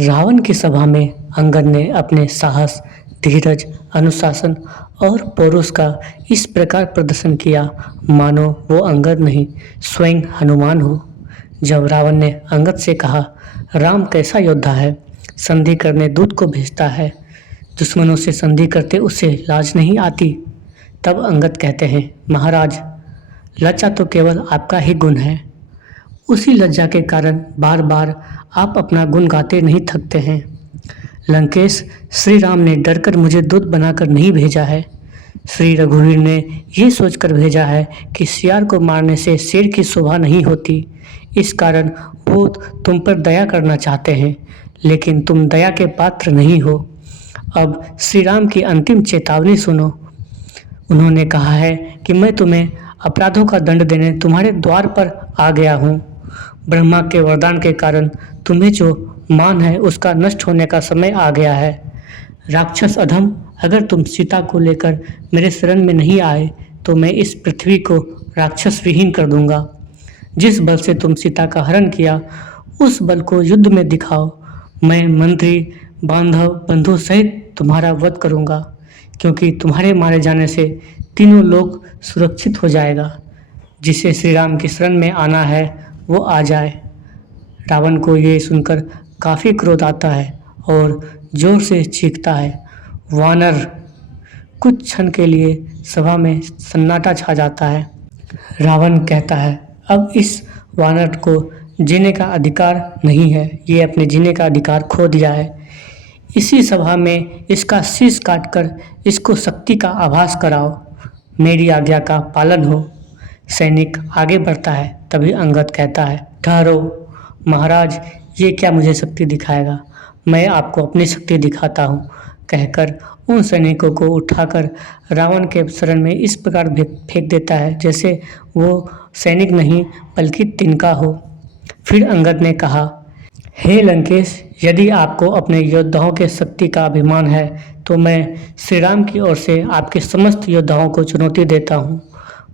रावण की सभा में अंगद ने अपने साहस, धीरज, अनुशासन और पौरुष का इस प्रकार प्रदर्शन किया मानो वो अंगद नहीं स्वयं हनुमान हो। जब रावण ने अंगद से कहा, राम कैसा योद्धा है, संधि करने दूत को भेजता है, दुश्मनों से संधि करते उसे लाज नहीं आती। तब अंगद कहते हैं, महाराज, लज्जा तो केवल आपका ही गुण है। उसी लज्जा के कारण बार बार आप अपना गुण गाते नहीं थकते हैं। लंकेश, श्री राम ने डरकर मुझे दूत बनाकर नहीं भेजा है। श्री रघुवीर ने ये सोचकर भेजा है कि सियार को मारने से शेर की शोभा नहीं होती। इस कारण वो तुम पर दया करना चाहते हैं, लेकिन तुम दया के पात्र नहीं हो। अब श्री राम की अंतिम चेतावनी सुनो। उन्होंने कहा है कि मैं तुम्हें अपराधों का दंड देने तुम्हारे द्वार पर आ गया हूँ। ब्रह्मा के वरदान के कारण तुम्हें जो मान है उसका नष्ट होने का समय आ गया है। राक्षस अधम, अगर तुम सीता को लेकर मेरे शरण में नहीं आए तो मैं इस पृथ्वी को राक्षस विहीन कर दूंगा। जिस बल से तुम सीता का हरण किया उस बल को युद्ध में दिखाओ। मैं मंत्री, बांधव, बंधु सहित तुम्हारा वध करूंगा, क्योंकि तुम्हारे मारे जाने से तीनों लोग सुरक्षित हो जाएगा। जिसे श्री राम की शरण में आना है वो आ जाए। रावण को ये सुनकर काफ़ी क्रोध आता है और जोर से चीखता है, वानर! कुछ क्षण के लिए सभा में सन्नाटा छा जाता है। रावण कहता है, अब इस वानर को जीने का अधिकार नहीं है, ये अपने जीने का अधिकार खो दिया है। इसी सभा में इसका शीश काटकर इसको शक्ति का आभास कराओ। मेरी आज्ञा का पालन हो। सैनिक आगे बढ़ता है। तभी अंगद कहता है, ठहरो महाराज, ये क्या मुझे शक्ति दिखाएगा, मैं आपको अपनी शक्ति दिखाता हूँ। कहकर उन सैनिकों को उठाकर रावण के शरण में इस प्रकार फेंक देता है जैसे वो सैनिक नहीं बल्कि तिनका हो। फिर अंगद ने कहा, हे लंकेश, यदि आपको अपने योद्धाओं के शक्ति का अभिमान है तो मैं श्री राम की ओर से आपके समस्त योद्धाओं को चुनौती देता हूँ।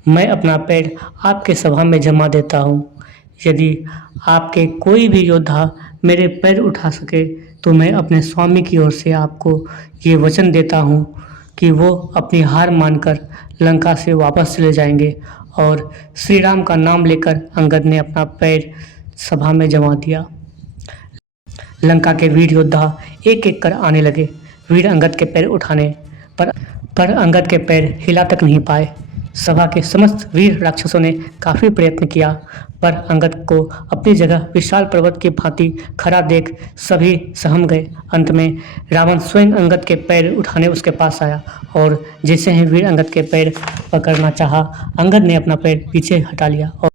मैं अपना पैर आपके सभा में जमा देता हूँ। यदि आपके कोई भी योद्धा मेरे पैर उठा सके तो मैं अपने स्वामी की ओर से आपको ये वचन देता हूँ कि वो अपनी हार मानकर लंका से वापस चले जाएंगे। और श्री राम का नाम लेकर अंगद ने अपना पैर सभा में जमा दिया। लंका के वीर योद्धा एक एक कर आने लगे वीर अंगद के पैर उठाने, पर अंगद के पैर हिला तक नहीं पाए। सभा के समस्त वीर राक्षसों ने काफ़ी प्रयत्न किया, पर अंगद को अपनी जगह विशाल पर्वत की भांति खड़ा देख सभी सहम गए। अंत में रावण स्वयं अंगद के पैर उठाने उसके पास आया और जैसे ही वीर अंगद के पैर पकड़ना चाहा, अंगद ने अपना पैर पीछे हटा लिया और